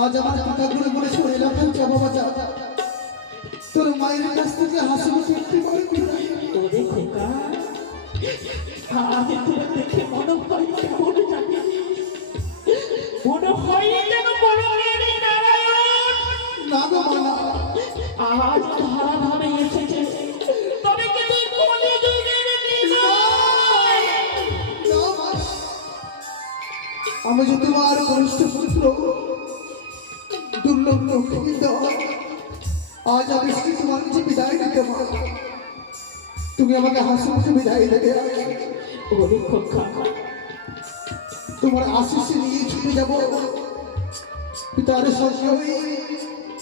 আজ আমার কথা ঘুরে ঘুরে শুনে এলাম যাবো বাজা তোর মায়ের কাছ থেকে হাসি মুখে একটি বাড়ি ওরে খোকা আজ তোর দেখে মনে হয় কেমন জানি মনে হয় যেন বড় মেয়ে নারায়ণ না গো মানা আজ ধারা ধারে এসেছে তবে কি তুই কোলে যুগের আমি যে তোমার কনিষ্ঠ পুত্র দুর্লভ লক্ষ্মী আজ আমি তোমার কাছে বিদায় দিতে পারবো তুমি আমাকে হাসি মুখে বিদায় দেবে ওরে খোকা তোমার আশিস নিয়ে ছুটে যাবো পিতার সঙ্গে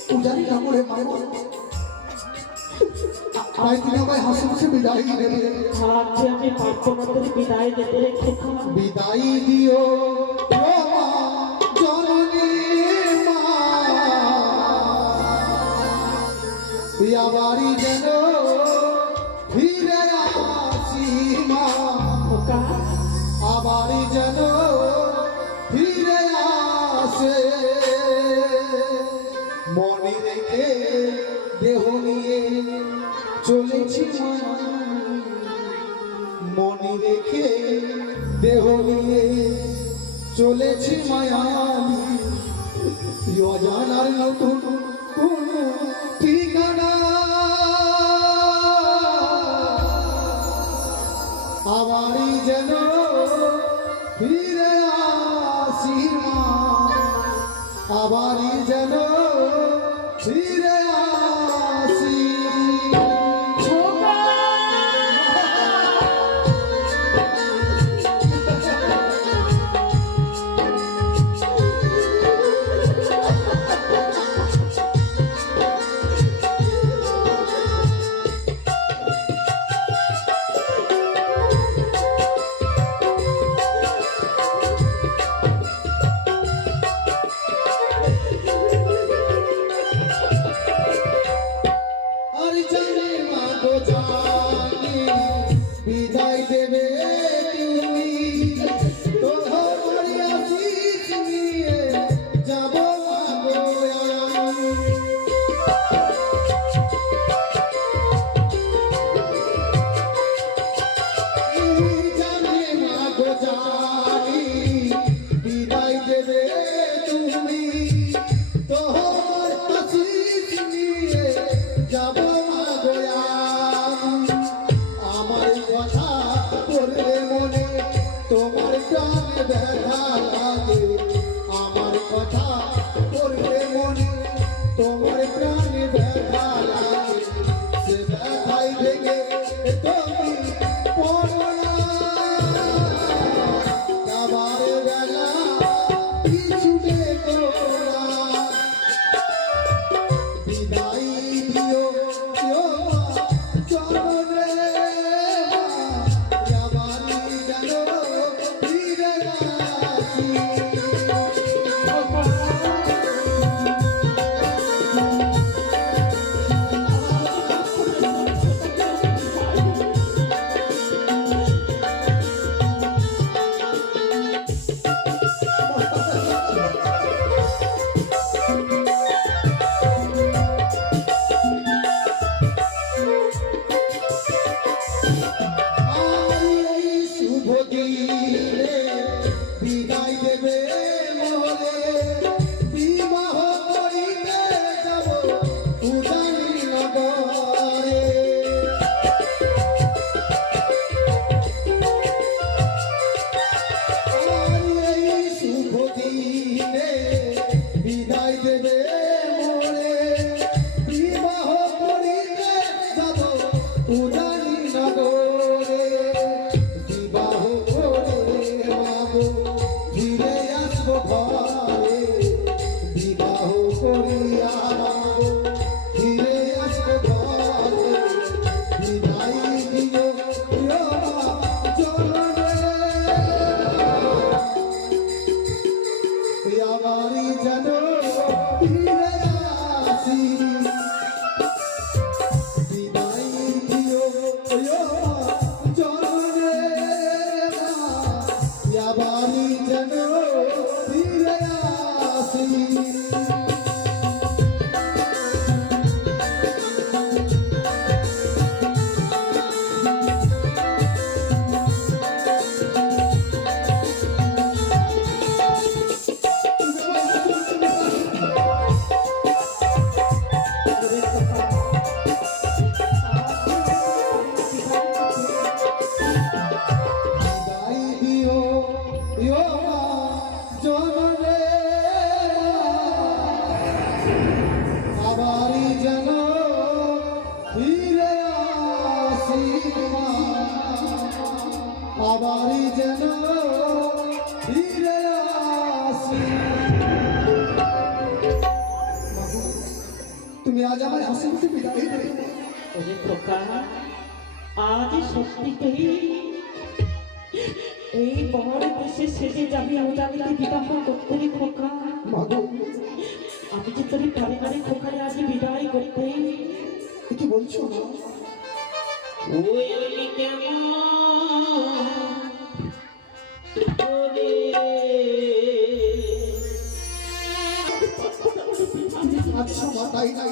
পূজারি ঠাকুরে মারব তাই তুমি আমায় হাসি মুখে বিদায় দেবে আজ আমি পারবো না তোর বিদায় দেবে রে খোকা বিদায় দিও জননী মা আবারই যেন ফিরে আসি মা খোকা আবারই যেন ফিরে আসে মনে রেখে দেহ নিয়ে চলেছি মনে রেখে দেহ নিয়ে চলেছি মায়াবী অজানার নতুন কোন ঠিকানা আবারই যেন ফিরে আসি মা আবারই যেন ফিরে আসি বিদায় দেবে তুমি তোমার আশিস নিয়ে যাব জানি মাগো জানি বিদায় দেবে তুমি তোমার আশিস নিয়ে যাব তোমার প্রাণে ব্যথা লাগে আমার কথা করবে মনে তোমার প্রাণে ব্যথা লাগে সে ব্যথাই ভেঙে তুমি পড়ো না আবার বেলা পিছুটে তোরা বিদায় দিও চরণে বিদায় দে ওরে খোকা, আজ সত্যিতেই এই বড় দেশে সেজে যাবি ওটাকে বিবাহ করতে রে খোকা। মাগো আমি যে তোর পরিবারে খোকারে আজ বিদায় করতে। কি বলছো না? ওই আমি কেমন ওরে আচ্ছা মা, তাই নাই,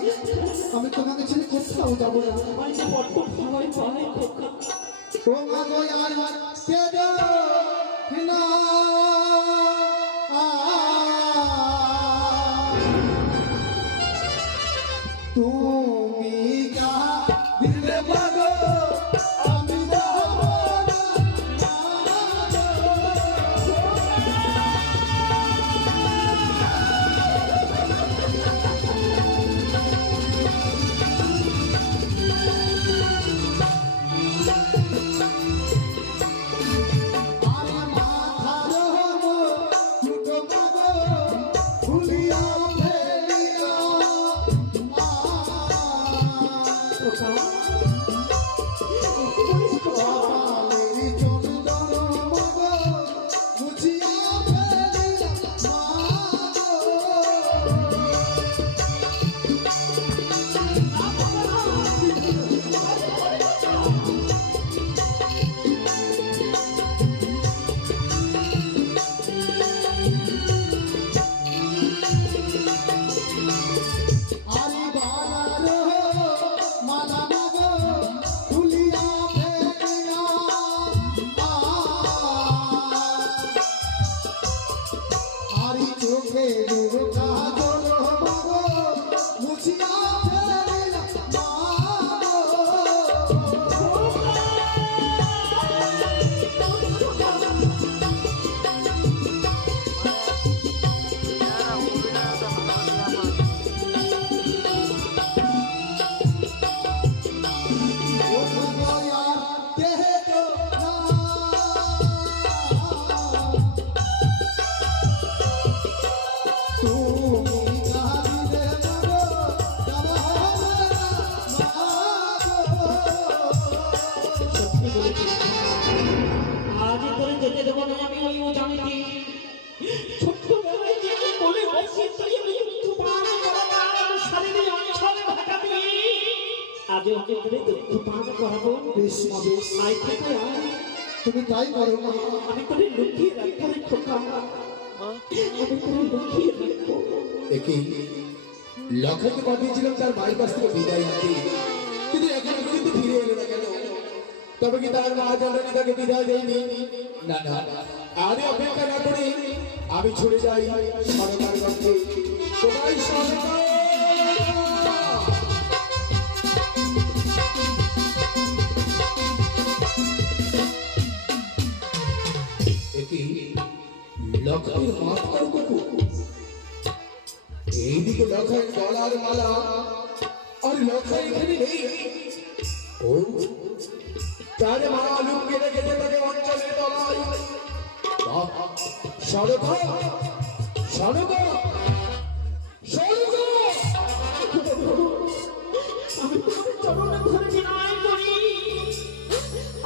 আমি তোমাকে ছেড়ে কোথাও যাবো না। আমার যে বড্ড ভয় পায় খোকা। ও মা গো আর কেঁদো না, তুমি যা দিলে মাগো আমি যাবো না, আরে মাথার দুটো মাগো ভুলিয়া ফেলিয়া খোকা মেরি চন্দন মাগো মুছিয়া ফেলিয়া আরে বালার মালা মাগো ভুলিয়া ফেলিয়া আরে চোখে দুটা জল মাগো মুছিয়া ফেলিয়া ও মাগো দেহে তো না, তুমি কাঁদিলে মাগো যাব না মাগো। সত্যি বলেছিস। আজ তোরে যেতে দেবো না আমি ওই ও জানিতে। ছোট্টবেলায় যে কোলে বসে তুই মৃত্যু পান করাবার শারীরিক অঞ্চলে ঢাকা দিয়ে আজ ওকে তোরে মৃত্যু পান করাবো। বেশ মা, বেশ, আয় থেকে আয়, তুমি তাই করো মা। আমি তোরে লুকিয়ে রাখবো রে খোকা, আমি তোরে লুকিয়ে রাখবো। একই লক্ষ্যকে পাঠিয়েছিলাম তার মায়ের কাছ থেকে বিদায় নিতে, কিন্তু এখন কিন্তু ফিরে এলো না কেন? তবে কি তার মা জননী তাকে বিদায় দেয়নি? না না, আমি অপেক্ষা না করে আমি ছুটে যাই সরকার গঞ্জে। কোথায় সরকার? একই লক্ষ্যের মাথার কুকুর, এইদিকে লক্ষ্যের গলার মালা, আর লক্ষ্য এখানে নেই। ও তার মা লুকিয়ে রেখেছে তাকে অঞ্চলের তলায়। সড়ক সড়ক সড়ক, আমি তোমার চরণে ধরে বিনয় করি,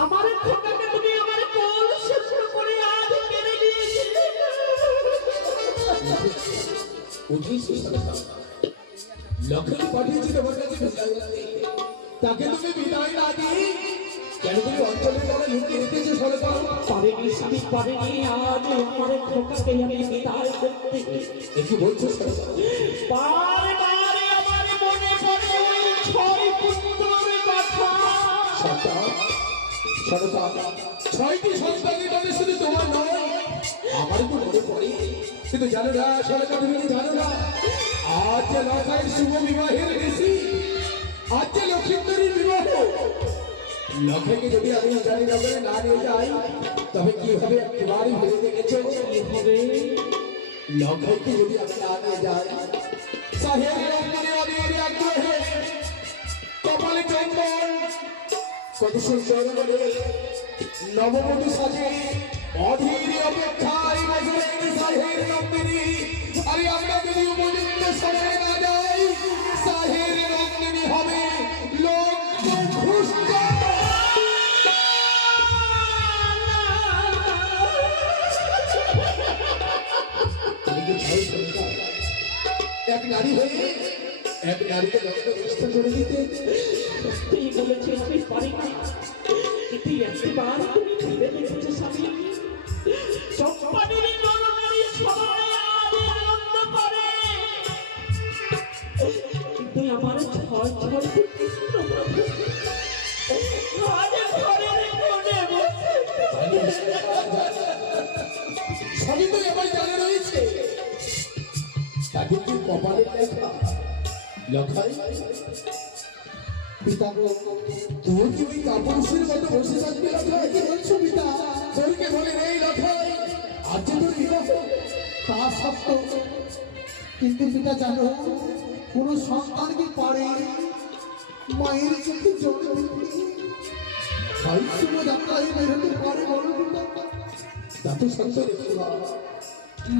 আমার খোকাকে তুমি আমার কোল শেষ করে আজ কেড়ে নিয়েছিলে। উঠেছি সরকার, লক্ষ্যকে পাঠিয়েছি তোমার কাছে বিদায় আনতে। তাকে তুমি বিদায় না দিয়ে কেন তুমি অঞ্চলের তলায় লুকিয়ে রেখেছো সরকার? পারেনি স্বামী পারেনি, আজ আমার খোকাকে আমি বিদায় করতে। কি বলছো সরকার? বারে বারে আমার মনে পড়ে ওই ছয় পুত্রের কথা। সরকার সরকার, ছয়টি সন্তানের কথা শুধু তোমার নয় আমার তো মনে পড়ে, কিন্তু জানো না সরকার, তুমি কি জানো না আজ যে লক্ষ্যের শুভ বিবাহের ঋষি, আজ যে লক্ষ্মীন্দরীর বিবাহ, লক্ষ্যকে যদি আমি জানি নগরে না নিয়ে যাই তবে কি হবে একবারই ভেবে দেখেছো? কি হবে? লক্ষ্যকে যদি আমি না নিয়ে যাই, সাহেব রঙ্গিনী অধীর আগ্রহে কপালে চন্দন কত সুন্দর করে নববধূ সাজে অধীর অপেক্ষায় বসে সাহেব রঙ্গিনী। আরে আমরা যদি উপযুক্ত সময় না যাই নয়, সাহের রঙ্গিনী হবে লোক ঘুষ্ট। এক নারী হয়ে এক নারীকে লক্ষ্য চেষ্টা করে দিতে তুই বলেছিস আমি পারি না, কিন্তু একবার তুমি ভেবে দেখেছো স্বামী, চম্পানের নরনারী সবাই আজ আনন্দ করে, কিন্তু আমার ছয় ছয় কৃষ্ণ আজ ঘরের কোণে বসে সবই তো এবার জানা রয়েছে। তাকে কি কপালের লেখা লখাই পিতা গো, তোর কি ওই কাপুরুষের মতো বসে থাকবে লখাই? কি বলছো পিতা? তোরকে বলে নেই লখাই, আজ যে তোর বিবাহ। তা সত্য, কিন্তু পিতা জানো, কোনো সন্তান কি পারে মায়ের চোখে জল দিতে? শুভ যাত্রায় বেরোতে পারে বলো পিতা? তা তো সত্য রে বাবা।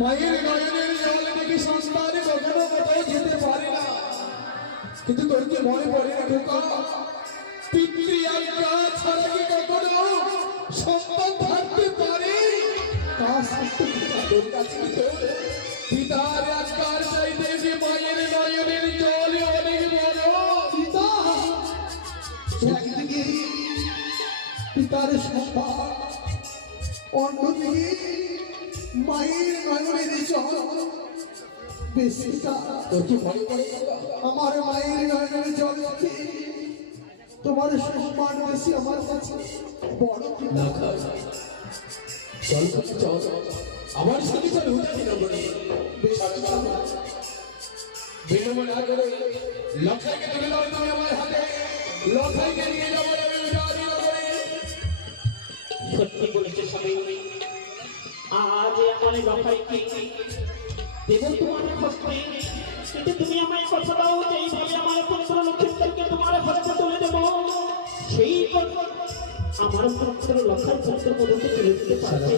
মায়ের নয়নের জল দেখে সন্তান কখনো কোথাও যেতে পারে না, কিন্তু তোর কি মনে পড়ে না ঢোকা, পিতৃ আজ্ঞা ছাড়া কি কখনো সন্তান থাকতে পারে? তা সত্য পিতা। তোর কাছে কি তোর পিতার আজ্ঞার চাইতে যে মায়ের নয়নের জল অনেক বড়? পিতা একদিকে পিতার সম্মান, অন্যদিকে মায়ের নয়নের জল। বেশি তোর কি মনে পড়ে না? আমার মায়ের নয়নের জল দেখে তোমার সম্মান বেশি আমার কাছে বড় পিতা। না খাই চল খাই চল, আমার সাথে চল উঠাবি না বলে বিলম্ব না করে লখাইকে তুলে দাও তুমি আমার হাতে। লখাইকে নিয়ে যাবো আমি উঠাবি না বলে। সত্যি বলেছে সবাই, আজ আমার লখাইকে দেব তোমার হস্তে, কিন্তু তুমি আমায় কথা দাও যে এইভাবে আমার পুত্র লক্ষ্মীকে তোমার হস্তে তুলে দেব, সেই আমার পুত্র লক্ষার পুত্র পদকে তুলে দিতে পারবে।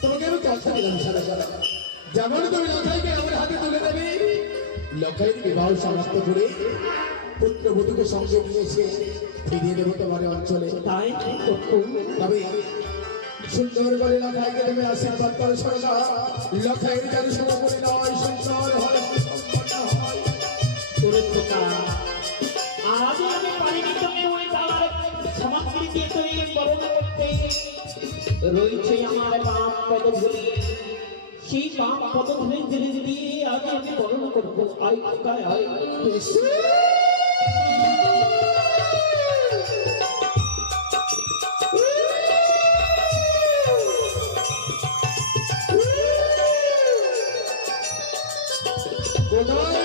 তোমাকে আমি কথা দিলাম সারা সারা, যেমন তুমি লখাইকে আমার হাতে তুলে দেবে, লখাইয়ের বিবাহ সমাপ্ত করে পুত্রবধূকে সঙ্গে নিয়ে এসে ফিরিয়ে দেবো তোমার অঞ্চলে। তাই তবে সুন্দর করে লখাইকে তুমি আশীর্বাদ করো সরকার, লখাইয়ের যেন সমাপনী নয়, সুন্দর হয় সুসম্পন্ন হয়। করে থাকা আজ আমি পারিনি তুমি ওই তালার সামগ্রী দিয়ে তৈরি বরণ করতে, রয়েছে আমার বাম পদধূলি, সেই বাম পদধূলি ধীরে ধীরে আজ আমি বরণ করবো। আয় আয় আয় বেশ কোথায়